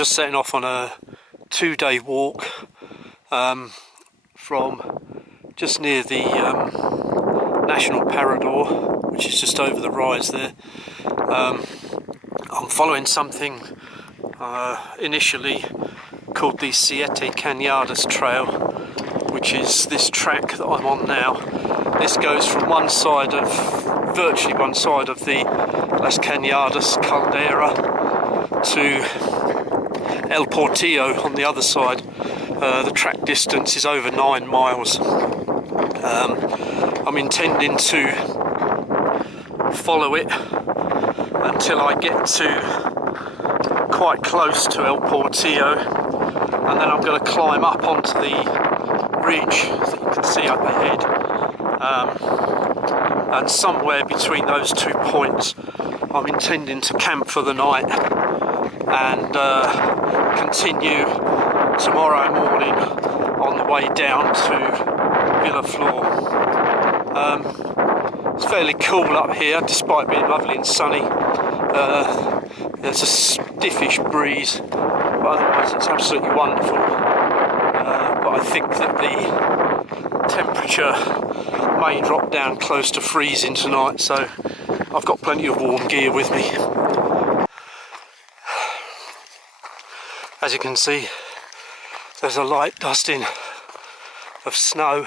just setting off on a 2-day walk from just near the National Parador, which is just over the rise there. I'm following something initially called the Siete Cañadas Trail, which is this track that I'm on now. This goes from virtually one side of the Las Cañadas caldera to El Portillo on the other side. The track distance is over 9 miles. I'm intending to follow it until I get to quite close to El Portillo, and then I'm going to climb up onto the ridge that you can see up ahead, and somewhere between those 2 points I'm intending to camp for the night and continue tomorrow morning on the way down to Villaflor. It's fairly cool up here despite being lovely and sunny. There's a stiffish breeze, but otherwise it's absolutely wonderful. But I think that the temperature may drop down close to freezing tonight, so I've got plenty of warm gear with me. As you can see, there's a light dusting of snow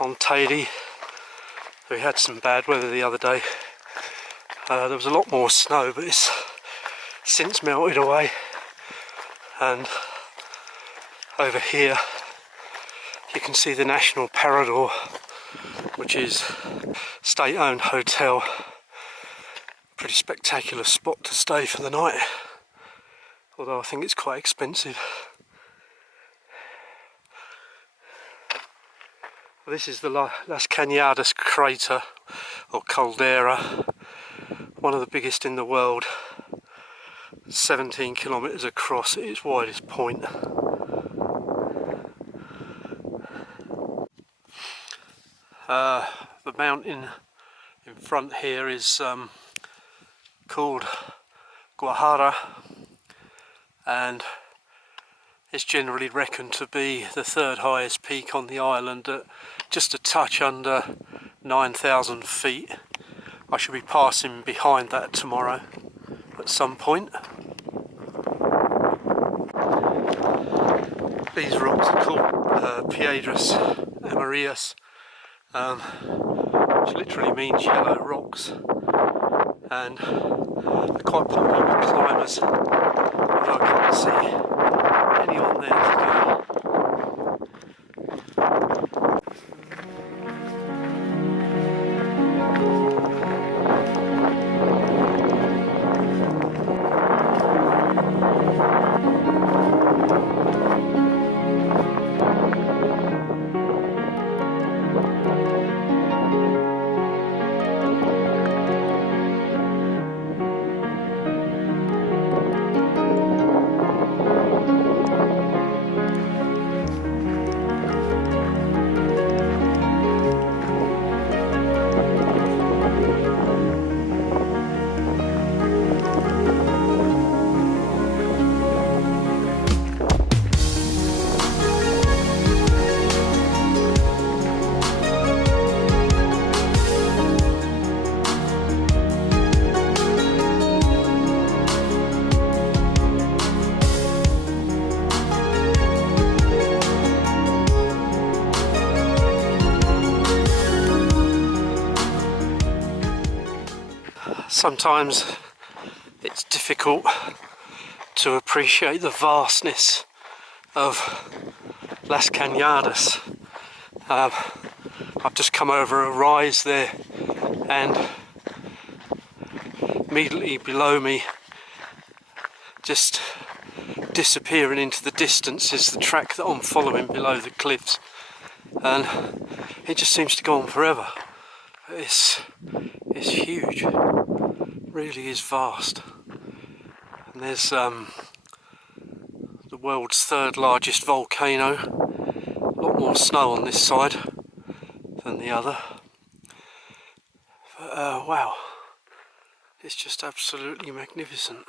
on Teide. We had some bad weather the other day. There was a lot more snow, but it's since melted away. And over here you can see the National Parador, which is a state-owned hotel. Pretty spectacular spot to stay for the night, although I think it's quite expensive. This is the Las Cañadas crater, or caldera, one of the biggest in the world, 17 kilometres across at its widest point. The mountain in front here is called Guajara, and it's generally reckoned to be the 3rd highest peak on the island at just a touch under 9,000 feet. I should be passing behind that tomorrow at some point. These rocks are called Piedras Amarillas, which literally means yellow rocks, and they're quite popular with climbers, although I can't see any on there today. Sometimes it's difficult to appreciate the vastness of Las Cañadas. I've just come over a rise there, and immediately below me, just disappearing into the distance, is the track that I'm following below the cliffs, and it just seems to go on forever. It's huge. Really is vast, and there's the world's 3rd largest volcano. A lot more snow on this side than the other, but wow, it's just absolutely magnificent.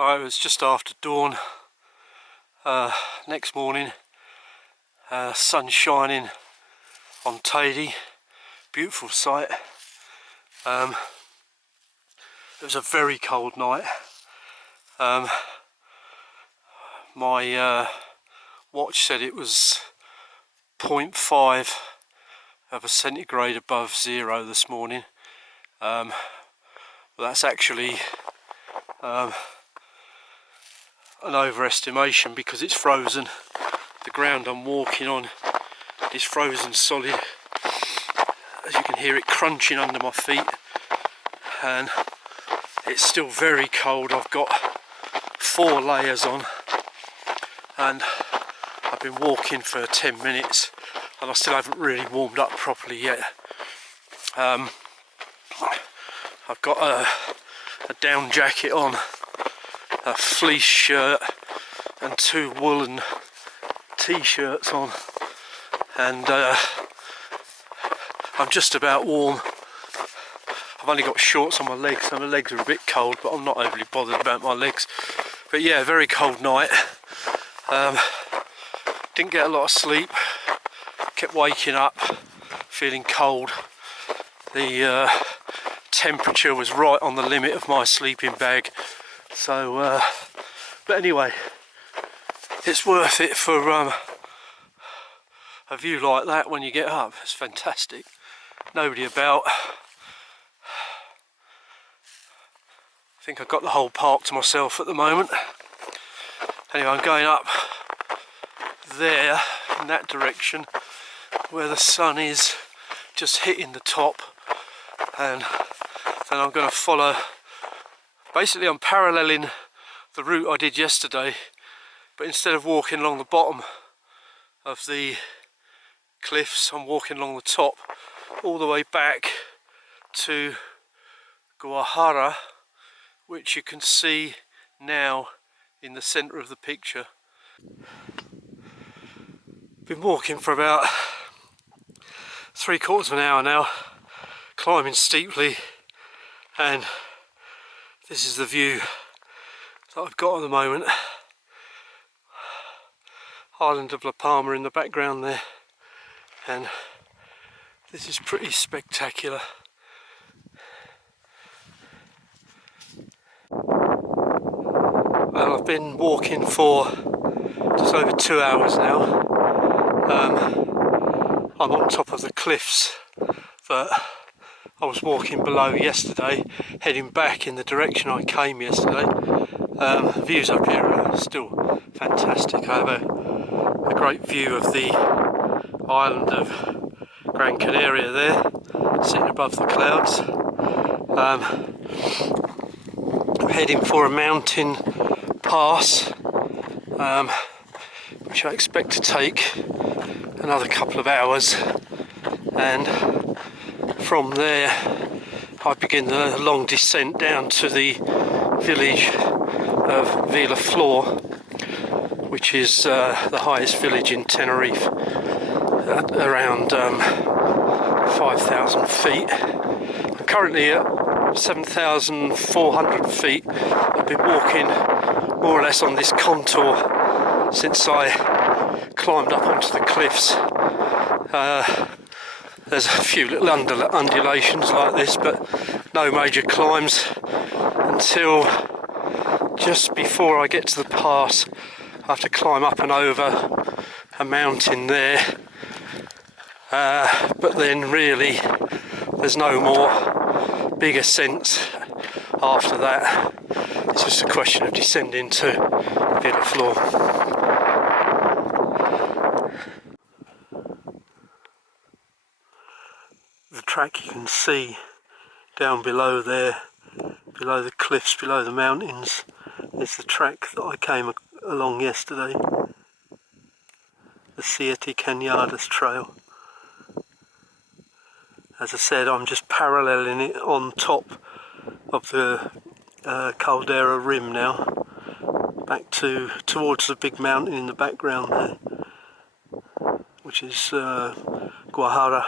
It was just after dawn next morning, sun shining on Teide, beautiful sight. It was a very cold night. My watch said it was 0.5 of a centigrade above zero this morning. But that's actually an overestimation because it's frozen. The ground I'm walking on is frozen solid. As you can hear it crunching under my feet, and it's still very cold. I've got 4 layers on, and I've been walking for 10 minutes and I still haven't really warmed up properly yet. I've got a down jacket on, a fleece shirt and 2 woolen t-shirts on, and I'm just about warm. I've only got shorts on my legs, so my legs are a bit cold, but I'm not overly bothered about my legs. But yeah, very cold night. Didn't get a lot of sleep, kept waking up feeling cold. The temperature was right on the limit of my sleeping bag, so but anyway, it's worth it for a view like that when you get up. It's fantastic. Nobody about. I think I've got the whole park to myself at the moment. Anyway, I'm going up there in that direction where the sun is just hitting the top, and then I'm going to follow. Basically I'm paralleling the route I did yesterday, but instead of walking along the bottom of the cliffs, I'm walking along the top all the way back to Guajara, which you can see now in the centre of the picture. Been walking for about 3/4 of an hour now, climbing steeply, and this is the view that I've got at the moment. Island of La Palma in the background there, and this is pretty spectacular. Well, I've been walking for just over 2 hours now. I'm on top of the cliffs that I was walking below yesterday, heading back in the direction I came yesterday. The views up here are still fantastic. I have a great view of the island of Gran Canaria there, sitting above the clouds. I'm heading for a mountain pass, which I expect to take another couple of hours, and from there I begin the long descent down to the village of Villaflor, which is the highest village in Tenerife, at around 5,000 feet. I'm currently at 7,400 feet. I've been walking more or less on this contour since I climbed up onto the cliffs. There's a few little undulations like this, but no major climbs until just before I get to the pass. I have to climb up and over a mountain there, but then really there's no more big ascents after that. It's just a question of descending to Villaflor. The track you can see down below there, below the cliffs, below the mountains, is the track that I came along yesterday, the Siete Cañadas trail. As I said, I'm just paralleling it on top of the caldera rim now, back towards the big mountain in the background there, which is Guajara.